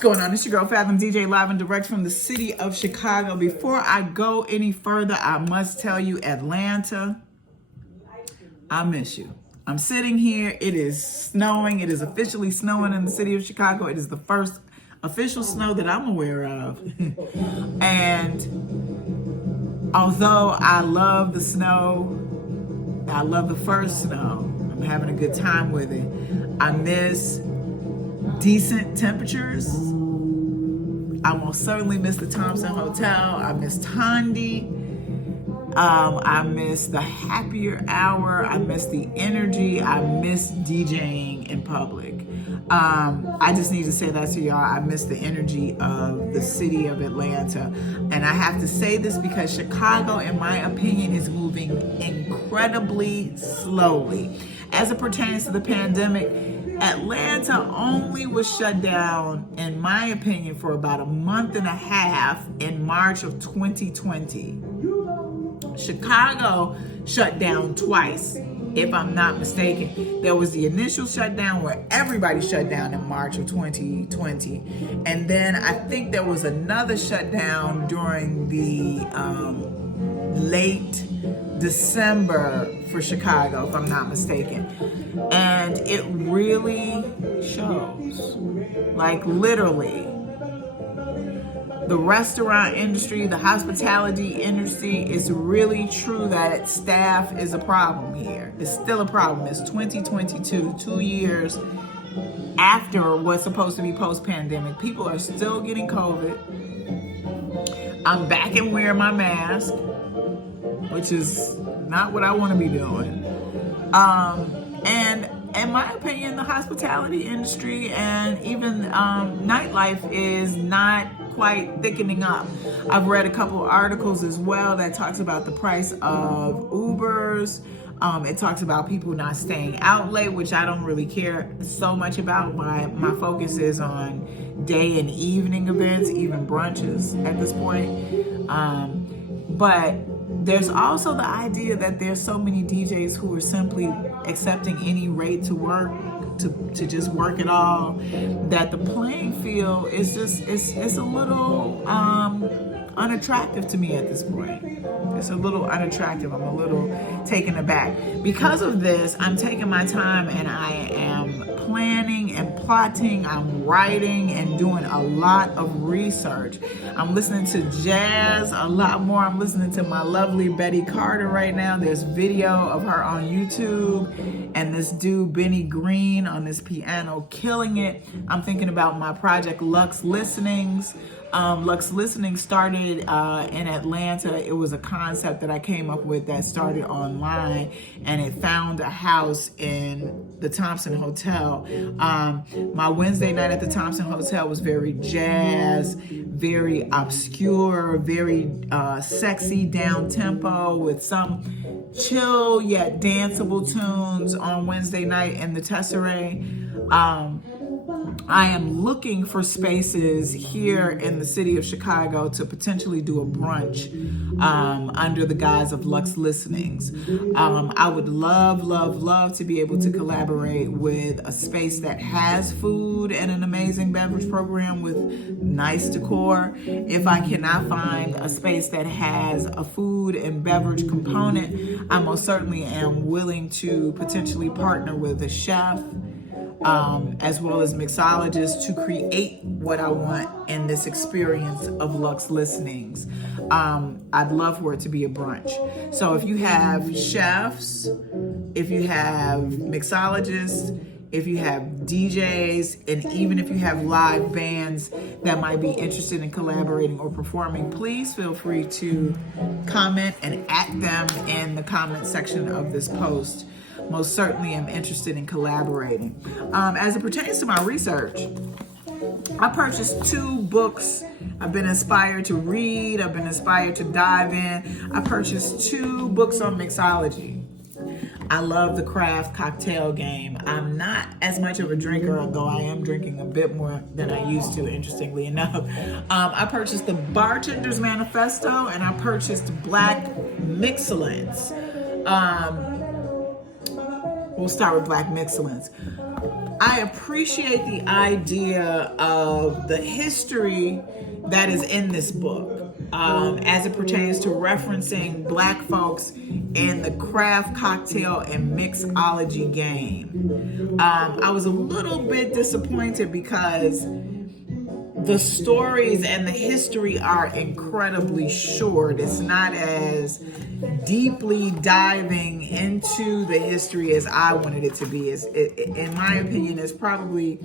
going on? It's your girl Fathom DJ, live and direct from the city of Chicago. Before I go any further, I must tell you, Atlanta, I miss you. I'm sitting here. It is snowing. It is officially snowing in the city of Chicago. It is the first official snow that I'm aware of. And although I love the snow, I love the first snow. I'm having a good time with it. I miss decent temperatures. I most certainly miss the Thompson Hotel. I miss Tandy. I miss the happier hour. I miss the energy. I miss DJing in public. I just need to say that to y'all. I miss the energy of the city of Atlanta. And I have to say this because Chicago, in my opinion, is moving incredibly slowly. As it pertains to the pandemic, Atlanta only was shut down, in my opinion, for about a month and a half in March of 2020. Chicago shut down twice, if I'm not mistaken. There was the initial shutdown where everybody shut down in March of 2020. And then I think there was another shutdown during the late December for Chicago, if I'm not mistaken. And it really shows. Like, literally, the restaurant industry, the hospitality industry, is really true that staff is a problem here. It's still a problem. It's 2022, 2 years after what's supposed to be post-pandemic. People are still getting COVID. I'm back and wearing my mask, which is not what I want to be doing. And in my opinion, the hospitality industry and even nightlife is not quite thickening up. I've read a couple articles as well that talks about the price of Ubers. It talks about people not staying out late, which I don't really care so much about. My focus is on day and evening events, even brunches at this point. But there's also the idea that there's so many DJs who are simply accepting any rate to work, to just work it all, that the playing field is just, it's a little unattractive to me at this point. It's a little unattractive. I'm a little taken aback. Because of this, I'm taking my time and I am planning and plotting. I'm writing and doing a lot of research. I'm listening to jazz a lot more. I'm listening to my lovely Betty Carter right now. There's video of her on YouTube and this dude Benny Green on this piano killing it. I'm thinking about my project Lux Listenings. Lux Listening started in Atlanta. It was a concept that I came up with that started online, and it found a house in the Thompson Hotel. My Wednesday night at the Thompson Hotel was very jazz, very obscure, very sexy down-tempo with some chill yet danceable tunes on Wednesday night in the Tesserae. I am looking for spaces here in the city of Chicago to potentially do a brunch under the guise of Lux Listenings. I would love to be able to collaborate with a space that has food and an amazing beverage program with nice decor. If I cannot find a space that has a food and beverage component, I most certainly am willing to potentially partner with a chef, as well as mixologists, to create what I want in this experience of Lux Listenings. I'd love for it to be a brunch. So if you have chefs, if you have mixologists, if you have DJs, and even if you have live bands that might be interested in collaborating or performing, please feel free to comment and at them in the comment section of this post. Most certainly am interested in collaborating. As it pertains to my research, I purchased 2 books. I've been inspired to read. I've been inspired to dive in. I purchased 2 books on mixology. I love the craft cocktail game. I'm not as much of a drinker, although I am drinking a bit more than I used to, interestingly enough. I purchased the Bartender's Manifesto, and I purchased Black Mixcellence. We'll start with Black Mixcellence. I appreciate the idea of the history that is in this book as it pertains to referencing Black folks in the craft cocktail and mixology game. I was a little bit disappointed because the stories and the history are incredibly short. It's not as deeply diving into the history as I wanted it to be. In my opinion, it's probably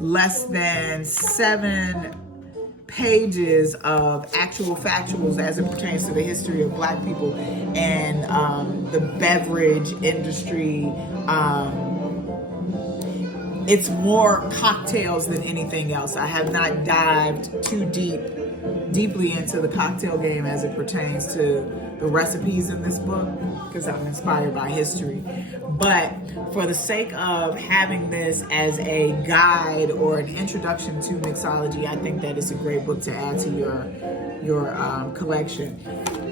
less than 7 pages of actual factuals as it pertains to the history of Black people and the beverage industry. It's more cocktails than anything else. I have not dived too deeply into the cocktail game as it pertains to the recipes in this book because I'm inspired by history. But for the sake of having this as a guide or an introduction to mixology, I think that it's a great book to add to your collection.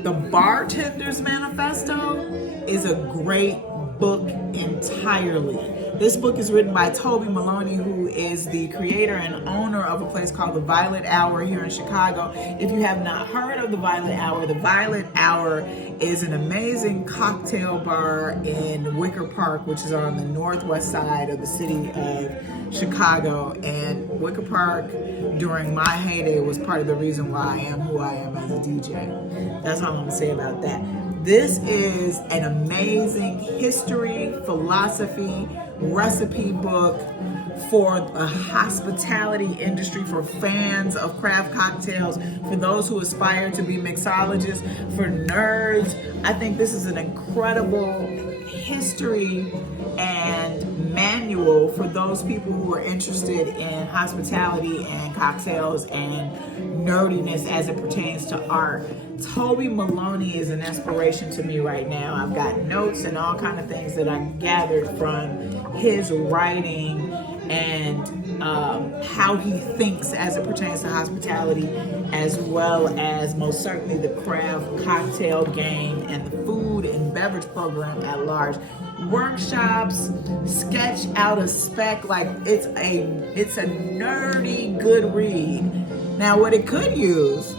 The Bartender's Manifesto is a great book entirely. This book is written by Toby Maloney, who is the creator and owner of a place called the Violet Hour here in Chicago. If you have not heard of the Violet Hour is an amazing cocktail bar in Wicker Park, which is on the northwest side of the city of Chicago. And Wicker Park, during my heyday, was part of the reason why I am who I am as a DJ. That's all I'm gonna say about that. This is an amazing history, philosophy, recipe book for the hospitality industry, for fans of craft cocktails, for those who aspire to be mixologists, for nerds. I think this is an incredible history and manual for those people who are interested in hospitality and cocktails and nerdiness as it pertains to art. Toby Maloney is an inspiration to me right now. I've got notes and all kind of things that I gathered from his writing and how he thinks as it pertains to hospitality, as well as most certainly the craft cocktail game and the food and beverage program at large. Workshops, sketch out a spec, like it's a nerdy good read. Now what it could use,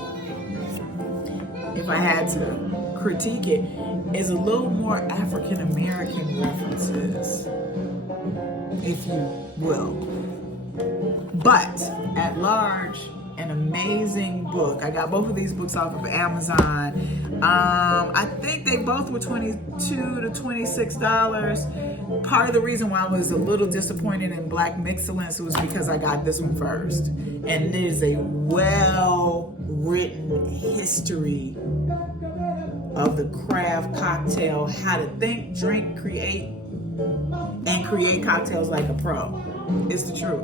if I had to critique it, is a little more African American references, if you will. But at large, an amazing book. I got both of these books off of Amazon. I think they both were $22 to $26. Part of the reason why I was a little disappointed in Black Mixcellence was because I got this one first. And it is a well-written history of the craft cocktail, how to think, drink, create, and create cocktails like a pro. It's the truth.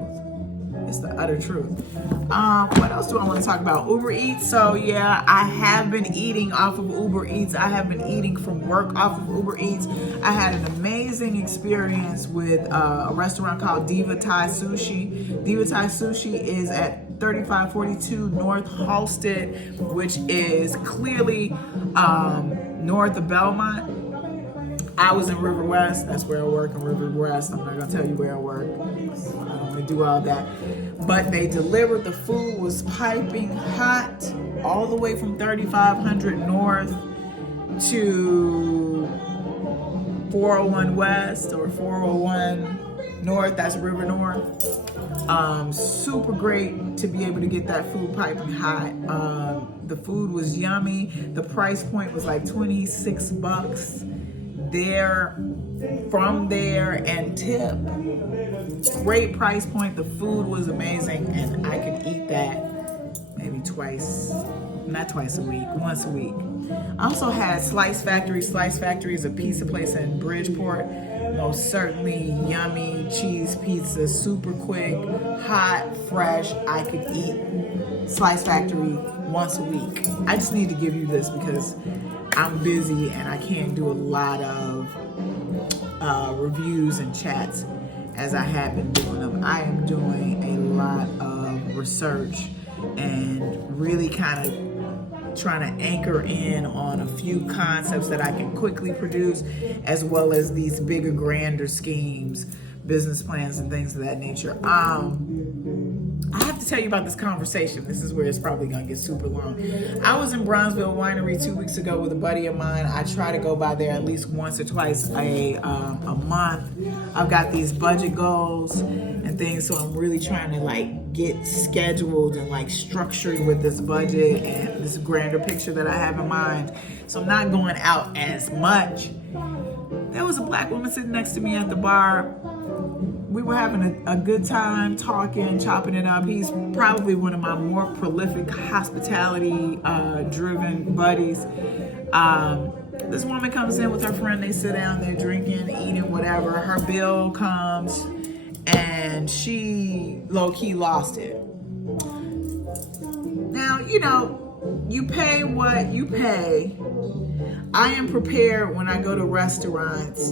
It's the utter truth. What else do I want to talk about? Uber Eats. So yeah, I have been eating off of Uber Eats. I have been eating from work off of Uber Eats. I had an amazing experience with a restaurant called Diva Thai Sushi. Diva Thai Sushi is at 3542 North Halsted, which is clearly north of Belmont. I was in River West. That's where I work, in River West. I'm not gonna tell you where I work. I don't want to do all that. But they delivered, the food was piping hot all the way from 3500 North to 401 West or 401 North, that's River North. Super great to be able to get that food piping hot. The food was yummy. The price point was like $26 there, from there, and tip. Great price point. The food was amazing, and I could eat that maybe not twice a week, once a week. I also had Slice Factory. Slice Factory is a pizza place in Bridgeport. Most certainly yummy cheese pizza, super quick, hot, fresh. I could eat Slice Factory once a week. I just need to give you this because I'm busy and I can't do a lot of reviews and chats as I have been doing them. I am doing a lot of research and really kind of trying to anchor in on a few concepts that I can quickly produce, as well as these bigger, grander schemes. business plans and things of that nature. I have to tell you about this conversation. This is where it's probably going to get super long. I was in Bronzeville Winery 2 weeks ago with a buddy of mine. I try to go by there at least once or twice a month. I've got these budget goals and things, so I'm really trying to like get scheduled and like structured with this budget and this grander picture that I have in mind. So I'm not going out as much. There was a black woman sitting next to me at the bar. We were having a good time talking, chopping it up. He's probably one of my more prolific hospitality driven buddies. This woman comes in with her friend. They sit down, they're drinking, eating, whatever. Her bill comes and she low-key lost it. Now, you know, you pay what you pay. I am prepared when I go to restaurants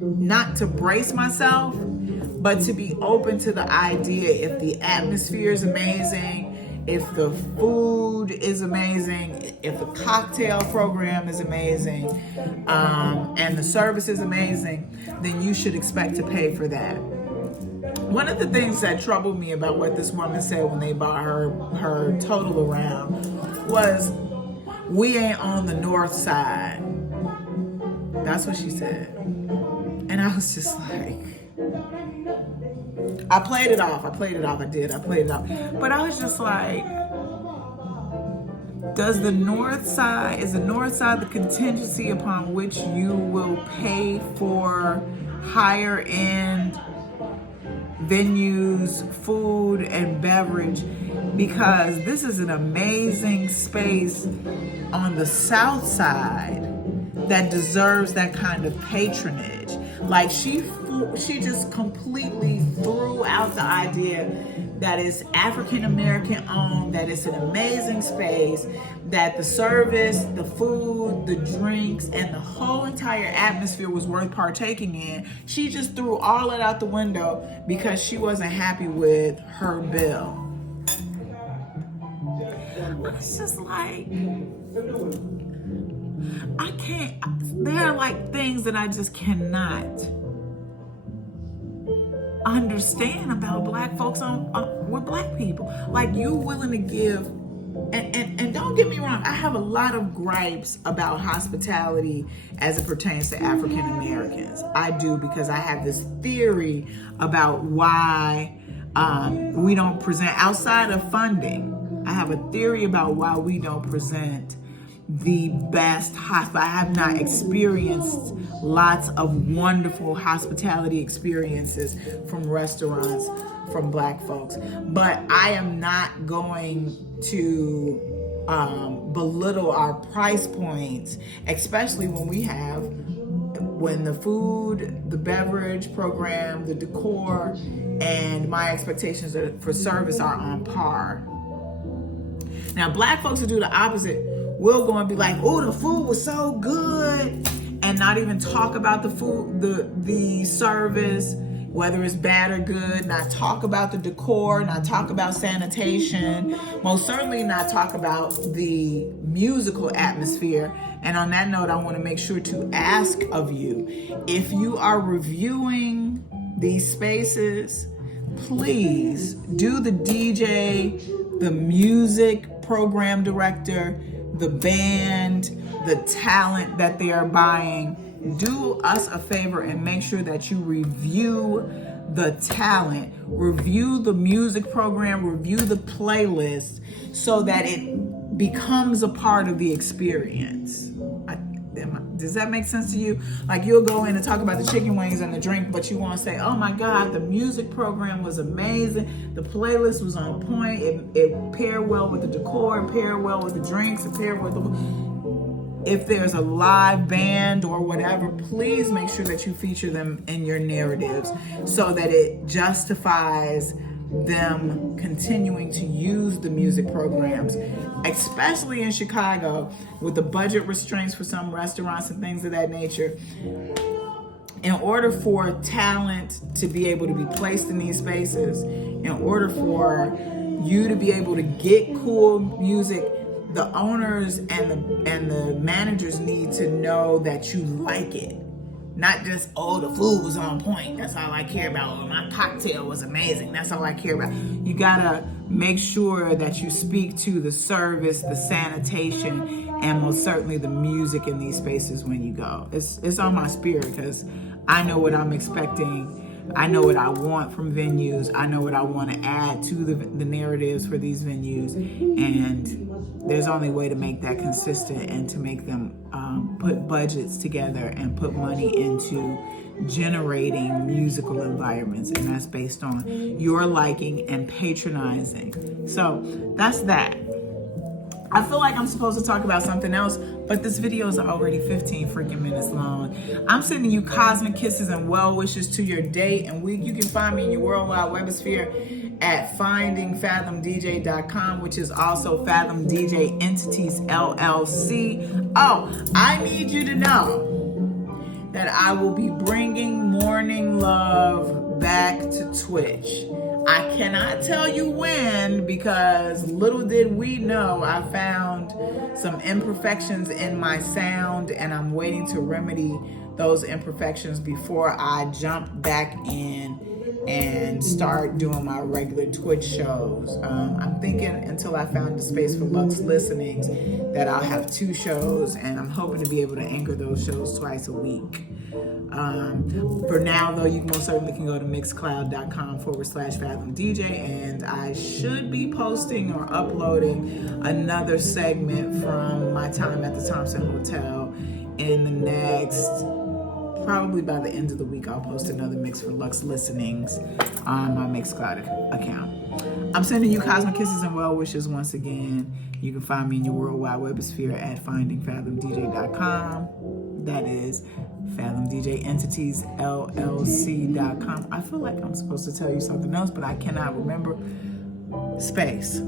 not to brace myself, but to be open to the idea if the atmosphere is amazing, if the food is amazing, if the cocktail program is amazing, and the service is amazing, then you should expect to pay for that. One of the things that troubled me about what this woman said when they bought her total around was, "We ain't on the north side." That's what she said. And I was just like, I played it off. But I was just like, is the north side the contingency upon which you will pay for higher end venues, food and beverage? Because this is an amazing space on the south side that deserves that kind of patronage. Like she just completely threw out the idea that it's African American owned, that it's an amazing space, that the service, the food, the drinks, and the whole entire atmosphere was worth partaking in. She just threw all that out the window because she wasn't happy with her bill. I was just like, I can't, there are like things that I just cannot understand about black folks with black people. Like, you willing to give, and don't get me wrong, I have a lot of gripes about hospitality as it pertains to African Americans. I do, because I have this theory about why we don't present, outside of funding, I have a theory about why we don't present the best hospitality. I have not experienced lots of wonderful hospitality experiences from restaurants from black folks. But I am not going to belittle our price points, especially when the food, the beverage program, the decor, and my expectations for service are on par. Now, black folks will do the opposite. We'll go and be like, "Oh, the food was so good," and not even talk about the food, the service, whether it's bad or good, not talk about the decor, not talk about sanitation, most certainly not talk about the musical atmosphere. And on that note, I want to make sure to ask of you, if you are reviewing these spaces, please do the DJ, the music program director, the band, the talent that they are buying. Do us a favor and make sure that you review the talent, review the music program, review the playlist, so that it becomes a part of the experience. Does that make sense to you? Like, you'll go in and talk about the chicken wings and the drink, but you want to say, "Oh my God, the music program was amazing. The playlist was on point. It paired well with the decor, it paired well with the drinks, it paired with the..." If there's a live band or whatever, please make sure that you feature them in your narratives so that it justifies them continuing to use the music programs, especially in Chicago with the budget restraints for some restaurants and things of that nature. In order for talent to be able to be placed in these spaces, in order for you to be able to get cool music, the owners and the managers need to know that you like it. Not just, oh, the food was on point. That's all I care about. Or my cocktail was amazing. That's all I care about. You gotta make sure that you speak to the service, the sanitation, and most certainly the music in these spaces when you go. It's on my spirit because I know what I'm expecting. I know what I want from venues. I know what I want to add to the narratives for these venues. And there's only a way to make that consistent and to make them put budgets together and put money into generating musical environments. And that's based on your liking and patronizing. So that's that. I feel like I'm supposed to talk about something else, but this video is already 15 freaking minutes long. I'm sending you cosmic kisses and well wishes to your day and week. You can find me in your worldwide webosphere at findingfathomdj.com, which is also Fathom DJ Entities LLC. Oh, I need you to know that I will be bringing Morning Love back to Twitch. I cannot tell you when because little did we know I found some imperfections in my sound and I'm waiting to remedy those imperfections before I jump back in and start doing my regular Twitch shows. I'm thinking until I found a space for Lux Listenings that I'll have 2 shows and I'm hoping to be able to anchor those shows twice a week. For now though, you most certainly can go to mixcloud.com/FathomDJ and I should be posting or uploading another segment from my time at the Thompson Hotel in the next, probably by the end of the week. I'll post another mix for Lux Listenings on my Mixcloud account. I'm sending you cosmic kisses and well wishes once again. You can find me in your worldwide webosphere at findingfathomdj.com. That is FathomDJ Entities LLC.com. I feel like I'm supposed to tell you something else, but I cannot remember. Space.